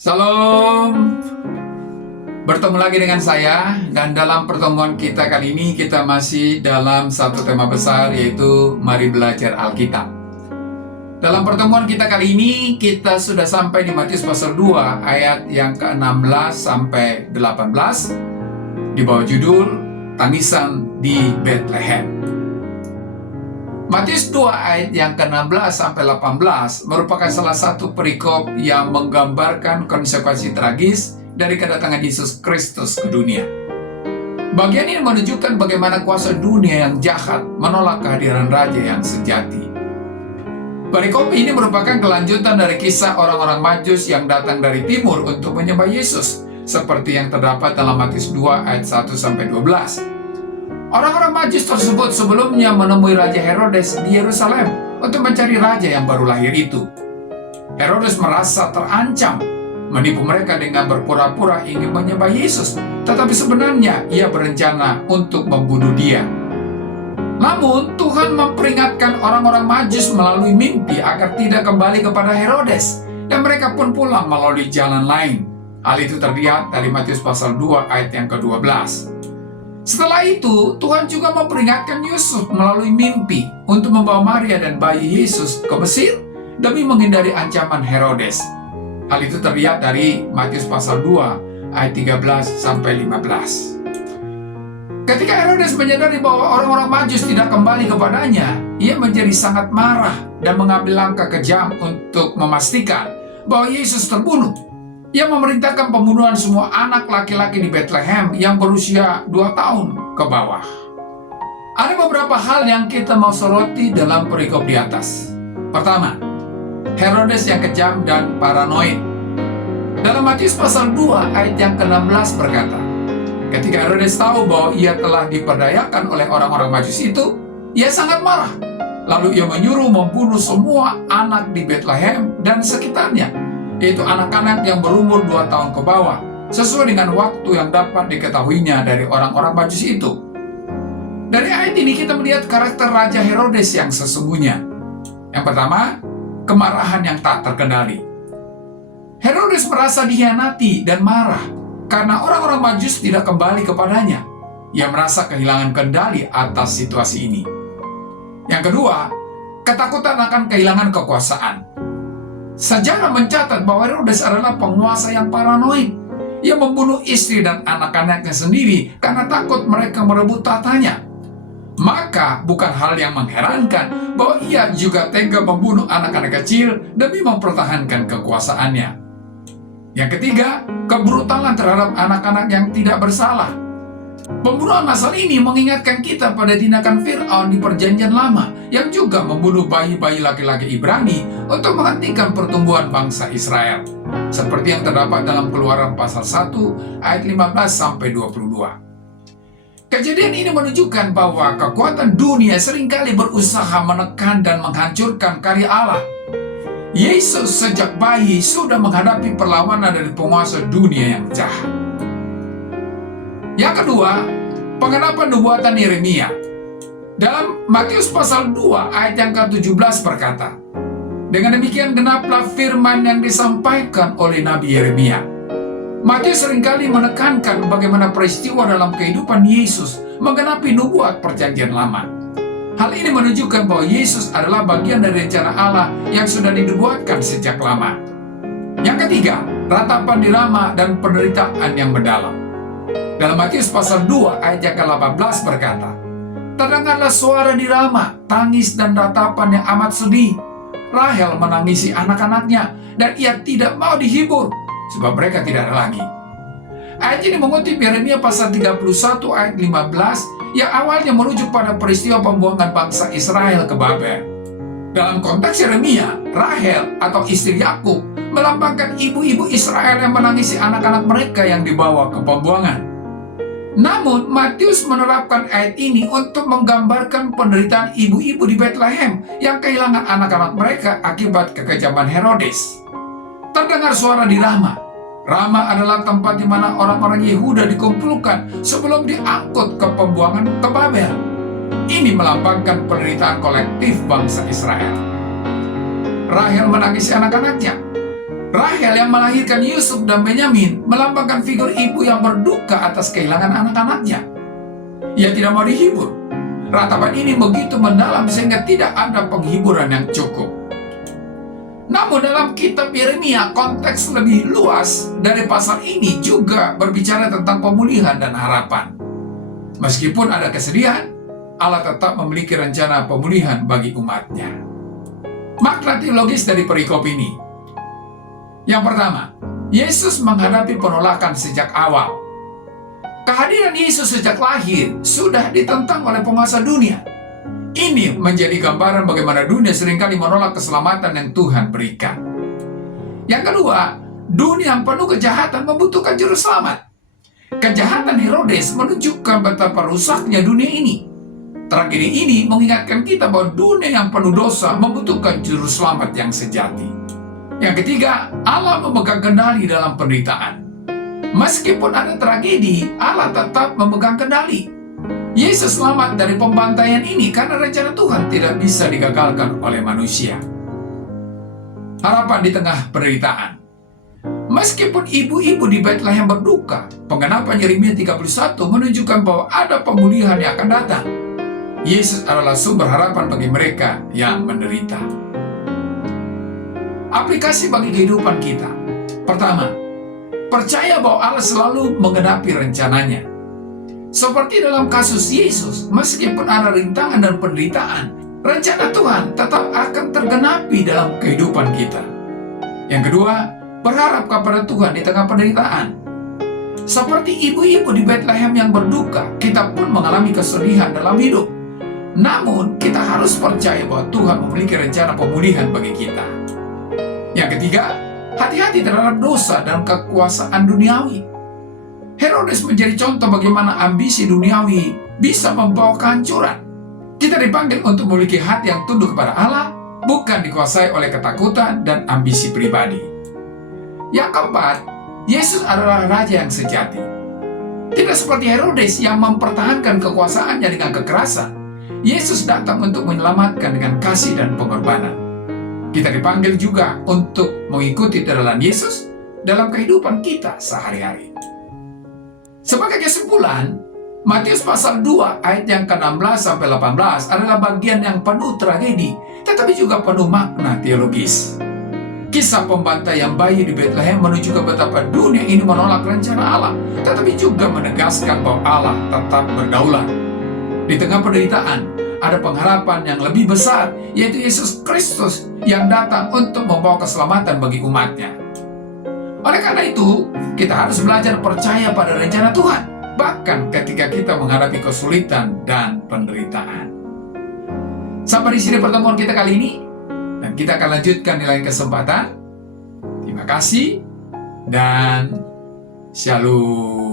Salam, bertemu lagi dengan saya, dan dalam pertemuan kita kali ini kita masih dalam satu tema besar, yaitu mari belajar Alkitab. Dalam pertemuan kita kali ini kita sudah sampai di Matius pasal 2 ayat yang ke-16 sampai 18 di bawah judul Tangisan di Bethlehem. Matius 2 ayat yang ke-16 sampai 18 merupakan salah satu perikop yang menggambarkan konsekuensi tragis dari kedatangan Yesus Kristus ke dunia. Bagian ini menunjukkan bagaimana kuasa dunia yang jahat menolak kehadiran Raja yang sejati. Perikop ini merupakan kelanjutan dari kisah orang-orang Majus yang datang dari timur untuk menyembah Yesus, seperti yang terdapat dalam Matius 2 ayat 1 sampai 12. Orang-orang Majus tersebut sebelumnya menemui Raja Herodes di Yerusalem untuk mencari raja yang baru lahir itu. Herodes merasa terancam, menipu mereka dengan berpura-pura ingin menyembah Yesus, tetapi sebenarnya ia berencana untuk membunuh dia. Namun, Tuhan memperingatkan orang-orang Majus melalui mimpi agar tidak kembali kepada Herodes, dan mereka pun pulang melalui jalan lain. Hal itu terlihat dari Matius pasal 2 ayat yang ke-12. Setelah itu, Tuhan juga memperingatkan Yusuf melalui mimpi untuk membawa Maria dan bayi Yesus ke Mesir demi menghindari ancaman Herodes. Hal itu terlihat dari Matius pasal 2 ayat 13 sampai 15. Ketika Herodes menyadari bahwa orang-orang Majus tidak kembali kepadanya, ia menjadi sangat marah dan mengambil langkah kejam untuk memastikan bahwa Yesus terbunuh. Ia memerintahkan pembunuhan semua anak laki-laki di Bethlehem yang berusia 2 tahun ke bawah. Ada beberapa hal yang kita mau soroti dalam perikop di atas. Pertama, Herodes yang kejam dan paranoid. Dalam Matius pasal 2 ayat yang ke-16 berkata, ketika Herodes tahu bahwa ia telah diperdayakan oleh orang-orang Majus itu, ia sangat marah. Lalu ia menyuruh membunuh semua anak di Bethlehem dan sekitarnya, yaitu anak-anak yang berumur 2 tahun ke bawah, sesuai dengan waktu yang dapat diketahuinya dari orang-orang Majus itu. Dari ayat ini kita melihat karakter Raja Herodes yang sesungguhnya. Yang pertama, kemarahan yang tak terkendali. Herodes merasa dikhianati dan marah karena orang-orang Majus tidak kembali kepadanya. Ia merasa kehilangan kendali atas situasi ini. Yang kedua, ketakutan akan kehilangan kekuasaan. Sejarah mencatat bahwa Herodes adalah penguasa yang paranoid. Ia membunuh istri dan anak-anaknya sendiri karena takut mereka merebut tahtanya. Maka bukan hal yang mengherankan bahwa ia juga tega membunuh anak-anak kecil demi mempertahankan kekuasaannya. Yang ketiga, kebrutalan terhadap anak-anak yang tidak bersalah. Pembunuhan massal ini mengingatkan kita pada tindakan Fir'aun di Perjanjian Lama yang juga membunuh bayi-bayi laki-laki Ibrani untuk menghentikan pertumbuhan bangsa Israel, seperti yang terdapat dalam Keluaran pasal 1 ayat 15 sampai 22. Kejadian ini menunjukkan bahwa kekuatan dunia seringkali berusaha menekan dan menghancurkan karya Allah. Yesus sejak bayi sudah menghadapi perlawanan dari penguasa dunia yang jahat. Yang kedua, pengenapan nubuatan Yeremia. Dalam Matius pasal 2 ayat yang ke-17 berkata, dengan demikian genaplah firman yang disampaikan oleh Nabi Yeremia. Matius seringkali menekankan bagaimana peristiwa dalam kehidupan Yesus menggenapi nubuat Perjanjian Lama. Hal ini menunjukkan bahwa Yesus adalah bagian dari rencana Allah yang sudah dinubuatkan sejak lama. Yang ketiga, ratapan di Rama dan penderitaan yang mendalam. Dalam Matius pasal 2 ayat yang ke-18 berkata, terdengarlah suara di Rama, tangis dan ratapan yang amat sedih. Rahel menangisi anak-anaknya, dan ia tidak mau dihibur, sebab mereka tidak ada lagi. Ayat ini mengutip Yeremia pasal 31 ayat 15, yang awalnya merujuk pada peristiwa pembuangan bangsa Israel ke Babel. Dalam konteks Yeremia, Rahel atau istri Yakub melambangkan ibu-ibu Israel yang menangisi anak-anak mereka yang dibawa ke pembuangan. Namun, Matius menerapkan ayat ini untuk menggambarkan penderitaan ibu-ibu di Bethlehem yang kehilangan anak-anak mereka akibat kekejaman Herodes. Terdengar suara di Rama. Ramah adalah tempat di mana orang-orang Yehuda dikumpulkan sebelum diangkut ke pembuangan ke Babel. Ini melambangkan penderitaan kolektif bangsa Israel. Rahel menangisi anak-anaknya. Rahel yang melahirkan Yusuf dan Benyamin melambangkan figur ibu yang berduka atas kehilangan anak-anaknya. Ia tidak mau dihibur. Ratapan ini begitu mendalam sehingga tidak ada penghiburan yang cukup. Namun dalam kitab Yeremia, konteks lebih luas dari pasal ini juga berbicara tentang pemulihan dan harapan. Meskipun ada kesedihan, Allah tetap memiliki rencana pemulihan bagi umatnya. Makna teologis dari perikop ini. Yang pertama, Yesus menghadapi penolakan sejak awal. Kehadiran Yesus sejak lahir sudah ditentang oleh penguasa dunia. Ini menjadi gambaran bagaimana dunia seringkali menolak keselamatan yang Tuhan berikan. Yang kedua, dunia yang penuh kejahatan membutuhkan juru selamat. Kejahatan Herodes menunjukkan betapa rusaknya dunia ini. Tragedi ini mengingatkan kita bahwa dunia yang penuh dosa membutuhkan juru selamat yang sejati. Yang ketiga, Allah memegang kendali dalam penderitaan. Meskipun ada tragedi, Allah tetap memegang kendali. Yesus selamat dari pembantaian ini karena rencana Tuhan tidak bisa digagalkan oleh manusia. Harapan di tengah penderitaan. Meskipun ibu-ibu di Bethlehem berduka, penggenapan Yeremia 31 menunjukkan bahwa ada pemulihan yang akan datang. Yesus adalah sumber harapan bagi mereka yang menderita. Aplikasi bagi kehidupan kita. Pertama, percaya bahwa Allah selalu menggenapi rencananya. Seperti dalam kasus Yesus, meskipun ada rintangan dan penderitaan, rencana Tuhan tetap akan tergenapi dalam kehidupan kita. Yang kedua, berharap kepada Tuhan di tengah penderitaan. Seperti ibu-ibu di Bethlehem yang berduka, kita pun mengalami kesedihan dalam hidup. Namun, kita harus percaya bahwa Tuhan memiliki rencana pemulihan bagi kita. Yang ketiga, hati-hati terhadap dosa dan kekuasaan duniawi. Herodes menjadi contoh bagaimana ambisi duniawi bisa membawa kehancuran. Kita dipanggil untuk memiliki hati yang tunduk kepada Allah, bukan dikuasai oleh ketakutan dan ambisi pribadi. Yang keempat, Yesus adalah Raja yang sejati. Tidak seperti Herodes yang mempertahankan kekuasaannya dengan kekerasan. Yesus datang untuk menyelamatkan dengan kasih dan pengorbanan. Kita dipanggil juga untuk mengikuti teladan Yesus dalam kehidupan kita sehari-hari. Sebagai kesimpulan, Matius pasal 2 ayat yang ke-16-18 adalah bagian yang penuh tragedi, tetapi juga penuh makna teologis. Kisah pembantaian bayi di Bethlehem menunjukkan betapa dunia ini menolak rencana Allah, tetapi juga menegaskan bahwa Allah tetap berdaulat. Di tengah penderitaan, ada pengharapan yang lebih besar, yaitu Yesus Kristus yang datang untuk membawa keselamatan bagi umatnya. Oleh karena itu, kita harus belajar percaya pada rencana Tuhan, bahkan ketika kita menghadapi kesulitan dan penderitaan. Sampai di sini pertemuan kita kali ini, dan kita akan lanjutkan di lain kesempatan. Terima kasih, dan shalom.